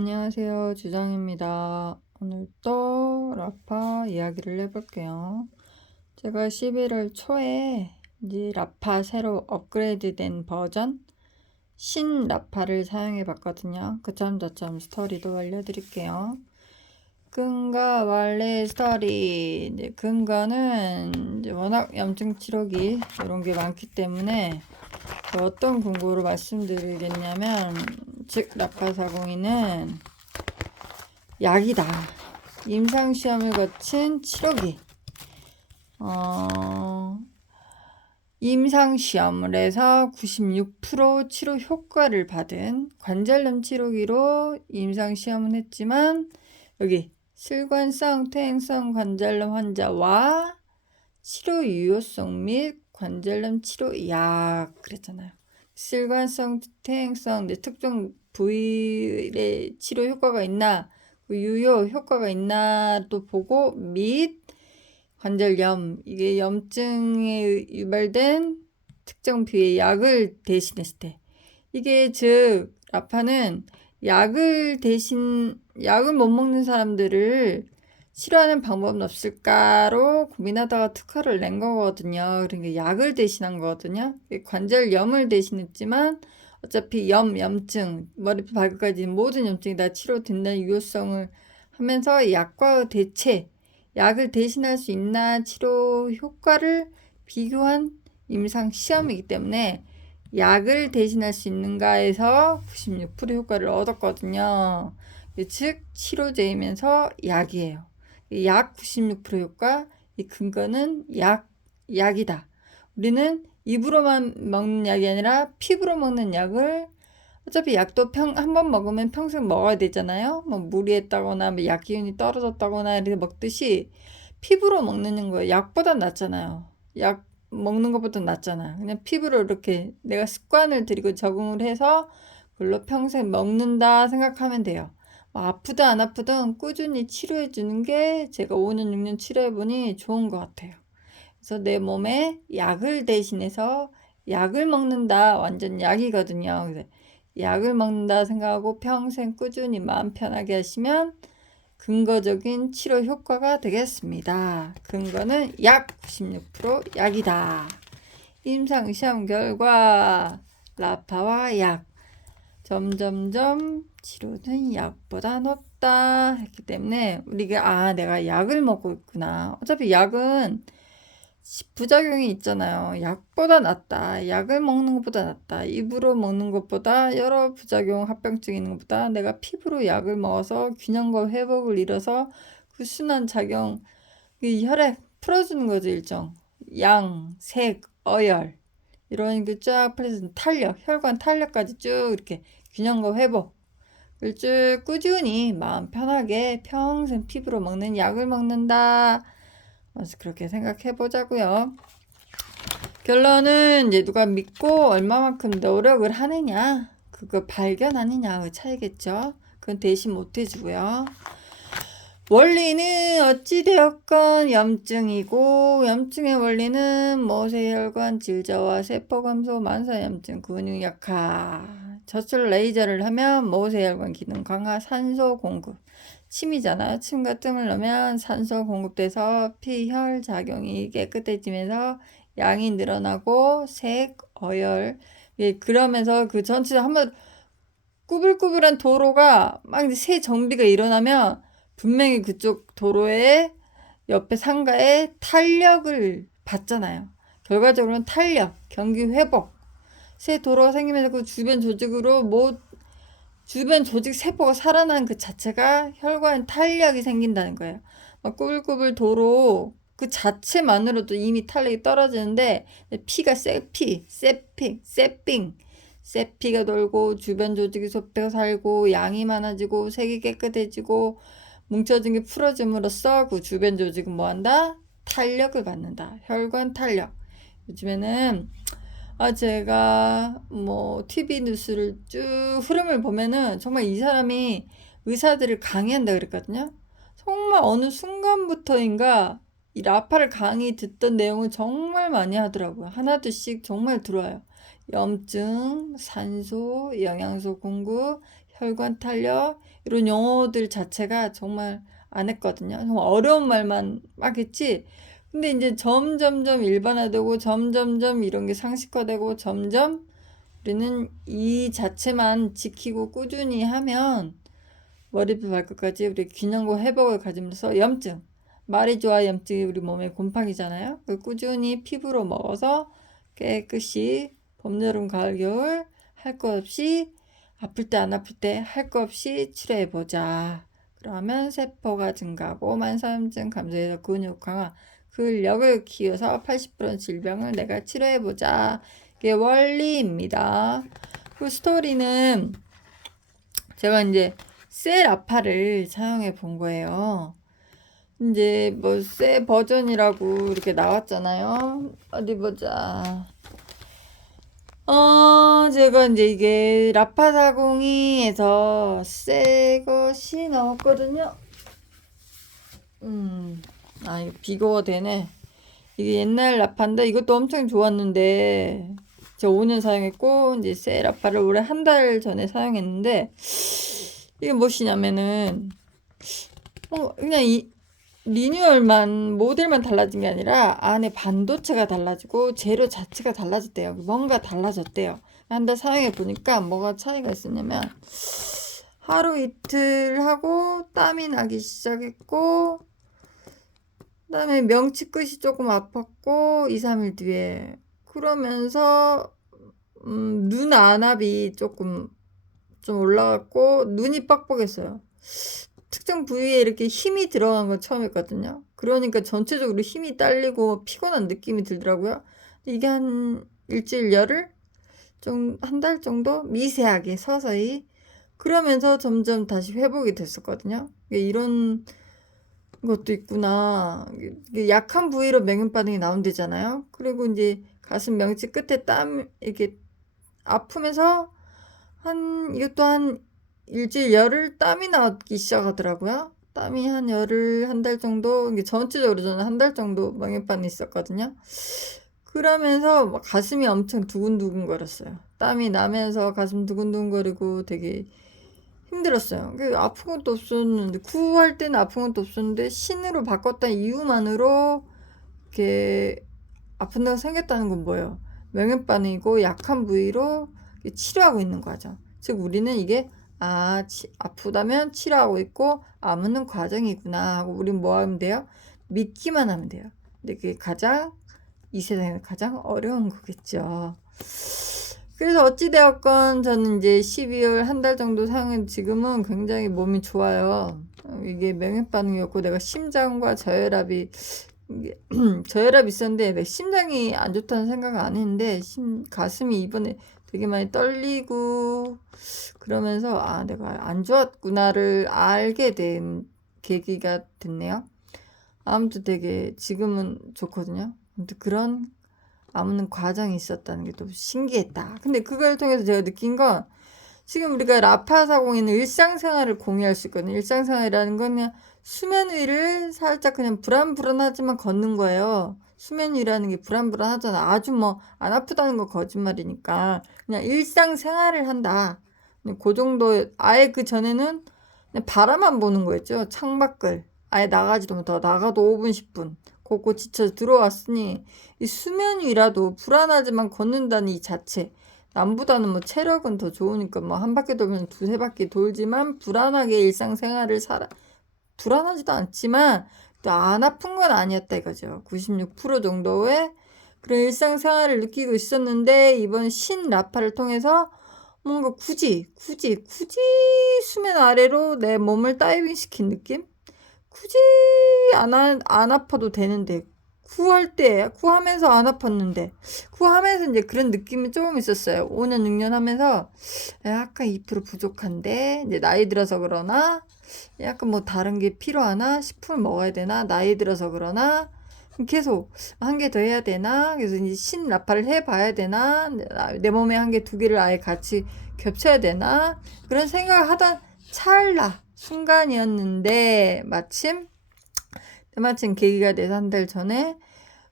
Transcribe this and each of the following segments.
안녕하세요, 주정입니다. 오늘 또 라파 이야기를 해볼게요. 제가 11월 초에 이제 라파 새로 업그레이드된 버전 신 라파를 사용해 봤거든요. 그점 저점 스토리도 알려드릴게요. 근가 원래 스토리. 이제 근거는 이제 워낙 염증 치료기 이런 게 많기 때문에 어떤 근거로 말씀드리겠냐면, 즉 라파402는 약이다. 임상시험을 거친 치료기. 임상시험을 해서 96% 치료 효과를 받은 관절염 치료기로 임상시험은 했지만, 여기 슬관성, 퇴행성 관절염 환자와 치료 유효성 및 관절염 치료약 그랬잖아요. 슬관성, 퇴행성, 특정 부위의 치료 효과가 있나, 유효 효과가 있나 또 보고, 및 관절염, 이게 염증에 유발된 특정 부위의 약을 대신했을 때, 이게 즉 라파는 약을 못 먹는 사람들을 치료하는 방법은 없을까로 고민하다가 특허를 낸 거거든요. 그러니까 약을 대신한 거거든요. 관절염을 대신했지만 어차피 염증, 머리부터 발끝까지 모든 염증이 다 치료된다는 유효성을 하면서 약과 대체, 약을 대신할 수 있나 치료 효과를 비교한 임상 시험이기 때문에 약을 대신할 수 있는가에서 96% 효과를 얻었거든요. 즉 치료제이면서 약이에요. 약 96% 효과, 이 근거는 약이다. 우리는 입으로만 먹는 약이 아니라 피부로 먹는 약을, 어차피 약도 한 번 먹으면 평생 먹어야 되잖아요. 뭐 무리했다거나 뭐 약 기운이 떨어졌다거나 이렇게 먹듯이 피부로 먹는 거 약보다 낫잖아요. 약 먹는 것보다 낫잖아. 그냥 피부로 이렇게 내가 습관을 들이고 적응을 해서 그걸로 평생 먹는다 생각하면 돼요. 아프든 안 아프든 꾸준히 치료해 주는 게 제가 5년, 6년 치료해 보니 좋은 것 같아요. 그래서 내 몸에 약을 대신해서 약을 먹는다, 완전 약이거든요. 그래서 약을 먹는다 생각하고 평생 꾸준히 마음 편하게 하시면 근거적인 치료 효과가 되겠습니다. 근거는 약 96% 약이다. 임상시험 결과 라파와 약, 점점점 치료는 약보다 낫다 했기 때문에 우리가 내가 약을 먹고 있구나. 어차피 약은 부작용이 있잖아요. 약보다 낫다. 약을 먹는 것보다 낫다. 입으로 먹는 것보다 여러 부작용, 합병증 있는 것보다 내가 피부로 약을 먹어서 균형과 회복을 이뤄서 그 순환 작용, 혈액 풀어주는 거죠, 일정. 양, 색, 어열 이런 게 쫙 풀어서 탄력, 혈관 탄력까지 쭉 이렇게 균형과 회복. 쭉 꾸준히 마음 편하게 평생 피부로 먹는 약을 먹는다. 그래서 그렇게 생각해 보자고요. 결론은 이제 누가 믿고 얼마만큼 노력을 하느냐, 그거 발견하느냐의 차이겠죠. 그건 대신 못 해주고요. 원리는 어찌되었건 염증이고, 염증의 원리는 모세혈관 질저와 세포 감소, 만사염증, 근육 약화. 젖술 레이저를 하면 모세혈관 기능 강화, 산소 공급. 침이잖아요. 침과 뜸을 넣으면 산소 공급돼서 피혈 작용이 깨끗해지면서 양이 늘어나고 색, 어열. 그러면서 그 전체 한번 꾸불꾸불한 도로가 막 새 정비가 일어나면 분명히 그쪽 도로에 옆에 상가에 탄력을 받잖아요. 결과적으로는 탄력, 경기 회복. 새 도로가 생기면서 그 주변 조직으로 주변 조직 세포가 살아나는 그 자체가 혈관 탄력이 생긴다는 거예요. 막 꾸불꾸불 도로 그 자체만으로도 이미 탄력이 떨어지는데, 피가 세피가 돌고 주변 조직이 좁혀 살고 양이 많아지고 색이 깨끗해지고 뭉쳐진 게 풀어짐으로써 그 주변 조직은 뭐한다? 탄력을 받는다. 혈관 탄력. 요즘에는 제가 뭐 TV 뉴스를 쭉 흐름을 보면은 정말 이 사람이 의사들을 강의한다 그랬거든요. 정말 어느 순간부터인가 이 라파를 강의 듣던 내용을 정말 많이 하더라고요. 하나둘씩 정말 들어와요. 염증, 산소, 영양소 공급, 혈관 탄력 이런 용어들 자체가 정말 안 했거든요. 정말 어려운 말만 막 했지. 근데 이제 점점점 일반화되고 점점점 이런 게 상식화되고 점점 우리는 이 자체만 지키고 꾸준히 하면 머리부터 발끝까지 우리 균형과 회복을 가지면서 염증, 말이 좋아 염증이 우리 몸의 곰팡이잖아요. 꾸준히 피부로 먹어서 깨끗이 봄, 여름, 가을, 겨울 할 거 없이 아플 때 안 아플 때 할 거 없이 치료해보자. 그러면 세포가 증가하고 만성염증 감소해서 근육 강화, 근력을 키워서 80% 질병을 내가 치료해보자. 이게 원리입니다. 그 스토리는 제가 이제 셀아파를 사용해 본 거예요. 이제 뭐 셀 버전이라고 이렇게 나왔잖아요. 어디 보자. 제가 이제 이게 라파사공이에서 새 것이 나왔거든요. 이거 비교가 되네. 이게 옛날 라파인데 이것도 엄청 좋았는데 제가 5년 사용했고 이제 새 라파를 올해 한 달 전에 사용했는데 이게 무엇이냐면은 그냥 이 리뉴얼만 모델만 달라진 게 아니라 안에 반도체가 달라지고 재료 자체가 달라졌대요. 뭔가 달라졌대요. 한 달 사용해 보니까 뭐가 차이가 있었냐면 하루 이틀 하고 땀이 나기 시작했고 그다음에 명치 끝이 조금 아팠고 2, 3일 뒤에 그러면서 눈 안압이 조금 좀 올라갔고 눈이 빡빡했어요. 특정 부위에 이렇게 힘이 들어간 건 처음이었거든요. 그러니까 전체적으로 힘이 딸리고 피곤한 느낌이 들더라고요. 이게 한 일주일, 열흘? 좀 한 달 정도? 미세하게 서서히. 그러면서 점점 다시 회복이 됐었거든요. 이런 것도 있구나. 약한 부위로 맹금 반응이 나온대잖아요. 그리고 이제 가슴 명치 끝에 땀 이렇게 아프면서 이것도 한 일주일 열흘 땀이 나기 시작하더라고요. 땀이 한 열흘 한 달 정도 이게 전체적으로 저는 한 달 정도 맹금반이 있었거든요. 그러면서 막 가슴이 엄청 두근두근 거렸어요. 땀이 나면서 가슴 두근두근거리고 되게 힘들었어요. 아픈 것도 없었는데 구할 때는 아픈 것도 없었는데 신으로 바꿨다는 이유만으로 이렇게 아픈 데가 생겼다는 건 뭐예요? 맹금반응이고 약한 부위로 치료하고 있는 거죠. 즉 우리는 이게 아프다면 치료하고 있고 아무는 과정이구나 하고 우린 뭐 하면 돼요? 믿기만 하면 돼요. 근데 그게 이 세상에서 가장 어려운 거겠죠. 그래서 어찌되었건 저는 이제 12월 한 달 정도 사용한 지금은 굉장히 몸이 좋아요. 이게 맹금반응이었고 내가 심장과 저혈압이 저혈압이 있었는데 내 심장이 안 좋다는 생각을 안 했는데 가슴이 이번에 되게 많이 떨리고 그러면서 내가 안 좋았구나를 알게 된 계기가 됐네요. 아무튼 되게 지금은 좋거든요. 아무튼 그런 아무튼 과정이 있었다는 게 또 신기했다. 근데 그걸 통해서 제가 느낀 건 지금 우리가 라파사공에는 일상생활을 공유할 수 있거든요. 일상생활이라는 건 그냥 수면 위를 살짝 그냥 불안불안하지만 걷는 거예요. 수면 위라는 게 불안불안하잖아. 아주 뭐 안 아프다는 거 거짓말이니까 그냥 일상생활을 한다. 그 정도 아예 그 전에는 그냥 바라만 보는 거였죠. 창밖을 아예 나가지도 못하고 나가도 5분 10분 걷고 지쳐 들어왔으니 이 수면 위라도 불안하지만 걷는다는 이 자체 남보다는 뭐 체력은 더 좋으니까 뭐 한 바퀴 돌면 두세 바퀴 돌지만 불안하게 일상생활을 불안하지도 않지만 또 안 아픈 건 아니었다 이거죠. 96% 정도의 그런 일상생활을 느끼고 있었는데 이번 신라파를 통해서 뭔가 굳이 수면 아래로 내 몸을 다이빙 시킨 느낌? 굳이 안 아파도 되는데 구하면서 안 아팠는데 구하면서 이제 그런 느낌이 조금 있었어요. 5년 6년 하면서 약간 2% 부족한데 이제 나이 들어서 그러나 약간 뭐 다른 게 필요하나 식품을 먹어야 되나 나이 들어서 그러나 계속 한 개 더 해야 되나 그래서 이제 신라파를 해봐야 되나 내 몸에 한 개 두 개를 아예 같이 겹쳐야 되나 그런 생각을 하던 찰나 순간이었는데 마침 때마침 계기가 돼서 한 달 전에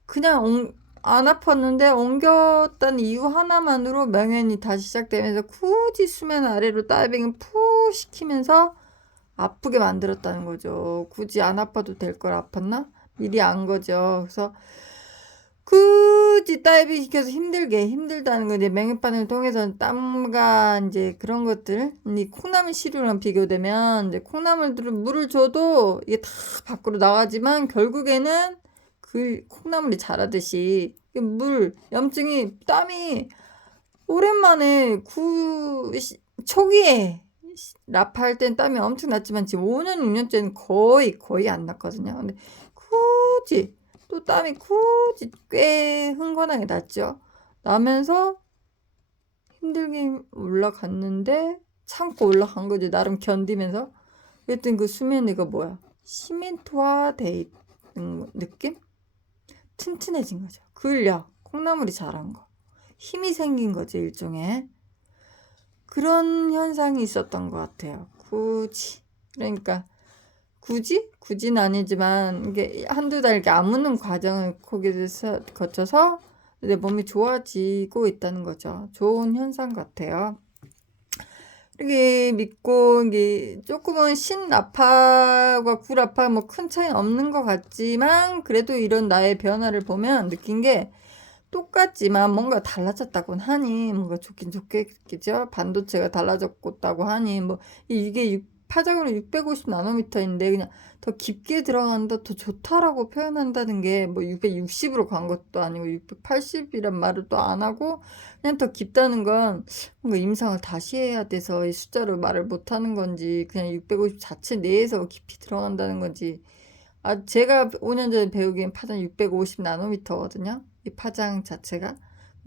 그냥 안 아팠는데 옮겼다는 이유 하나만으로 맹연이 다시 시작되면서 굳이 수면 아래로 다이빙을 푹 시키면서 아프게 만들었다는 거죠. 굳이 안 아파도 될 걸 아팠나? 미리 안 거죠. 그래서 굳이 다이빙 시켜서 힘들다는 거 이제 맹연반응을 통해서 땀과 이제 그런 것들, 이 콩나물 시루랑 비교되면 이제 콩나물들은 물을 줘도 이게 다 밖으로 나가지만 결국에는 그 콩나물이 자라듯이 염증이 땀이 오랜만에 초기에 라파할 땐 땀이 엄청 났지만 지금 5년 6년째는 거의 안 났거든요. 근데 굳이 또 땀이 굳이 꽤 흥건하게 났죠. 나면서 힘들게 올라갔는데 참고 올라간 거지. 나름 견디면서. 그랬더니 그 수면위가 뭐야? 시멘트화 돼 있는 느낌? 튼튼해진 거죠. 근력, 콩나물이 자란 거. 힘이 생긴 거지, 일종의. 그런 현상이 있었던 것 같아요. 그러니까 굳이는 아니지만 이게 한두 달 이렇게 아무는 과정을 거쳐서 내 몸이 좋아지고 있다는 거죠. 좋은 현상 같아요. 이렇게 믿고 이게 조금은 신라파과 구라파 뭐 큰 차이는 없는 것 같지만 그래도 이런 나의 변화를 보면 느낀 게 똑같지만 뭔가 달라졌다고 하니 뭔가 좋긴 좋겠죠. 반도체가 달라졌다고 하니 뭐 이게 파장으로 650 나노미터인데 그냥 더 깊게 들어간다 더 좋다라고 표현한다는 게 뭐 660으로 간 것도 아니고 680이란 말을 또 안 하고 그냥 더 깊다는 건 뭔가 임상을 다시 해야 돼서 이 숫자로 말을 못 하는 건지 그냥 650 자체 내에서 깊이 들어간다는 건지 제가 5년 전에 배우기엔 파장 650 나노미터거든요. 이 파장 자체가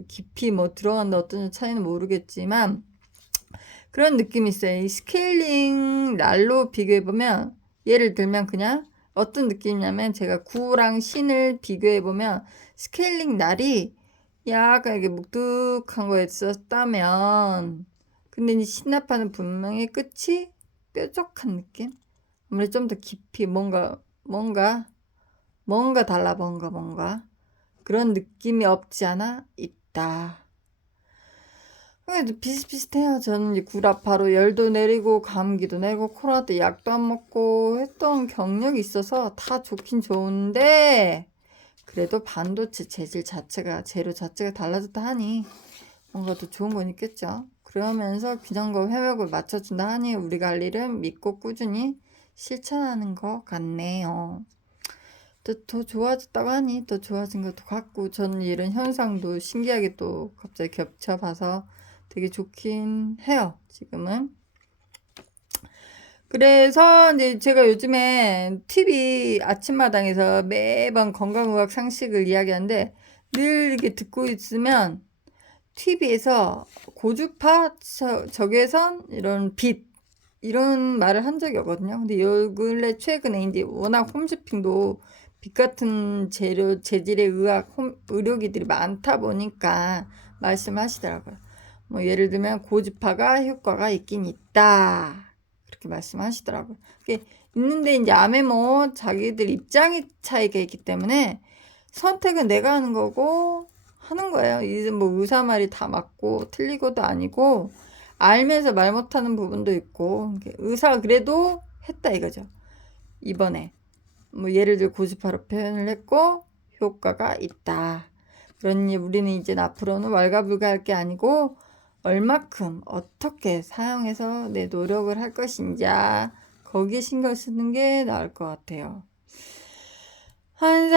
깊이 뭐 들어간다 어떤 차이는 모르겠지만 그런 느낌이 있어요. 이 스케일링 날로 비교해보면 예를 들면 그냥 어떤 느낌이냐면 제가 구랑 신을 비교해보면 스케일링 날이 약간 이렇게 묵뚝한 거였었다면 근데 이 신나파는 분명히 끝이 뾰족한 느낌? 아무래도 좀 더 깊이 뭔가 달라 뭔가 그런 느낌이 없지 않아 있다. 그래도 비슷비슷해요. 저는 이제 구라파로 열도 내리고 감기도 내고 코로나 때 약도 안 먹고 했던 경력이 있어서 다 좋긴 좋은데 그래도 반도체 재질 자체가 재료 자체가 달라졌다 하니 뭔가 더 좋은 건 있겠죠. 그러면서 균형과 회복을 맞춰준다 하니 우리가 할 일은 믿고 꾸준히 실천하는 것 같네요. 더 좋아졌다고 하니 더 좋아진 것도 같고 저는 이런 현상도 신기하게 또 갑자기 겹쳐봐서 되게 좋긴 해요. 지금은. 그래서 이제 제가 요즘에 TV 아침마당에서 매번 건강의학 상식을 이야기하는데 늘 이렇게 듣고 있으면 TV에서 고주파 적외선 이런 빛 이런 말을 한 적이 없거든요. 근데 요 근래 최근에 이제 워낙 홈쇼핑도 빛 같은 재질의 의료기들이 많다 보니까 말씀하시더라고요. 뭐 예를 들면 고주파가 효과가 있긴 있다. 그렇게 말씀하시더라고요. 그게 있는데 이제 암에 뭐 자기들 입장이 차이가 있기 때문에 선택은 내가 하는 거고 하는 거예요. 이제 뭐 의사 말이 다 맞고 틀리고도 아니고 알면서 말 못하는 부분도 있고 의사가 그래도 했다 이거죠. 이번에 뭐 예를 들어 고주파로 표현을 했고 효과가 있다. 그러니 우리는 이제 앞으로는 왈가불가할 게 아니고 얼마큼 어떻게 사용해서 내 노력을 할 것인지 거기에 신경 쓰는 게 나을 것 같아요. 한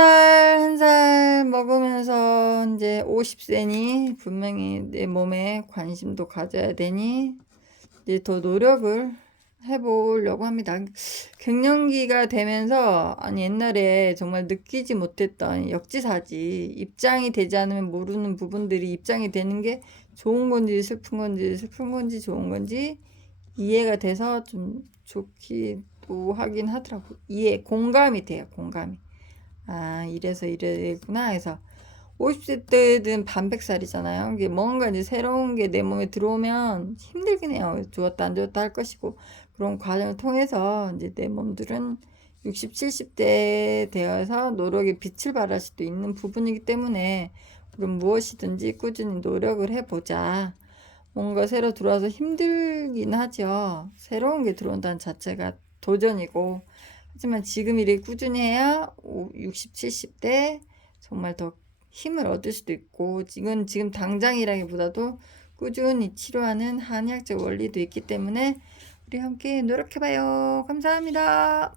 살 먹으면서 이제 50세니 분명히 내 몸에 관심도 가져야 되니 이제 더 노력을 해보려고 합니다. 갱년기가 되면서 옛날에 정말 느끼지 못했던 역지사지 입장이 되지 않으면 모르는 부분들이 입장이 되는 게 좋은 건지 슬픈 건지 좋은 건지 이해가 돼서 좀 좋기도 하긴 하더라고요. 공감이 돼요. 공감이. 이래서 이래구나 해서 50세 때는 반백살이잖아요. 이게 뭔가 이제 새로운 게 내 몸에 들어오면 힘들긴 해요. 좋았다 안 좋았다 할 것이고 그런 과정을 통해서 이제 내 몸들은 60, 70대 되어서 노력의 빛을 발할 수도 있는 부분이기 때문에 우리 무엇이든지 꾸준히 노력을 해보자. 뭔가 새로 들어와서 힘들긴 하죠. 새로운 게 들어온다는 자체가 도전이고. 하지만 지금 이렇게 꾸준히 해야 60, 70대 정말 더 힘을 얻을 수도 있고, 이건 지금 당장이라기보다도 꾸준히 치료하는 한의학적 원리도 있기 때문에 우리 함께 노력해봐요. 감사합니다.